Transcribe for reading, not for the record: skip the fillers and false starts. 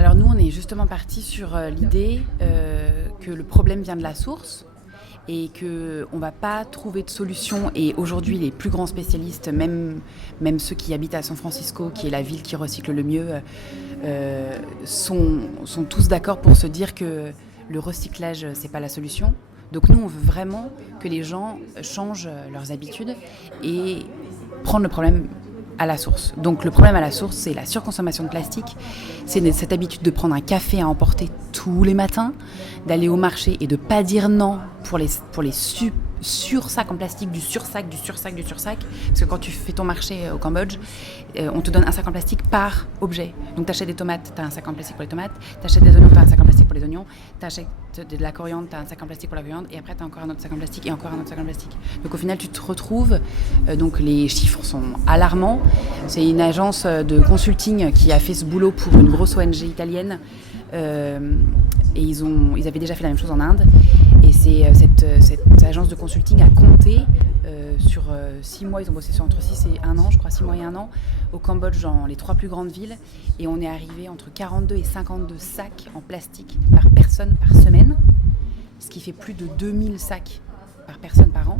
Alors nous, on est justement parti sur l'idée que le problème vient de la source et qu'on ne va pas trouver de solution. Et aujourd'hui, les plus grands spécialistes, même ceux qui habitent à San Francisco, qui est la ville qui recycle le mieux, sont tous d'accord pour se dire que le recyclage, ce n'est pas la solution. Donc nous, on veut vraiment que les gens changent leurs habitudes et prendre le problème à la source. Donc le problème à la source, c'est la surconsommation de plastique. C'est cette habitude de prendre un café à emporter tous les matins, d'aller au marché et de ne pas dire non pour les sur-sacs en plastique, du sursac. Parce que quand tu fais ton marché au Cambodge, on te donne un sac en plastique par objet. Donc tu achètes des tomates, tu as un sac en plastique pour les tomates. Tu achètes des oignons, tu as un sac en plastique pour les oignons. Tu achètes de la coriandre, tu as un sac en plastique pour la coriandre. Et après, tu as encore un autre sac en plastique et encore un autre sac en plastique. Donc au final, tu te retrouves... donc les chiffres sont alarmants. C'est une agence de consulting qui a fait ce boulot pour une grosse ONG italienne. Et ils avaient déjà fait la même chose en Inde. Et c'est cette agence de consulting a compté sur 6 mois, ils ont bossé sur entre 6 et 1 an, je crois 6 mois et 1 an, au Cambodge, dans les 3 plus grandes villes. Et on est arrivé entre 42 et 52 sacs en plastique par personne par semaine, ce qui fait plus de 2000 sacs par personne par an.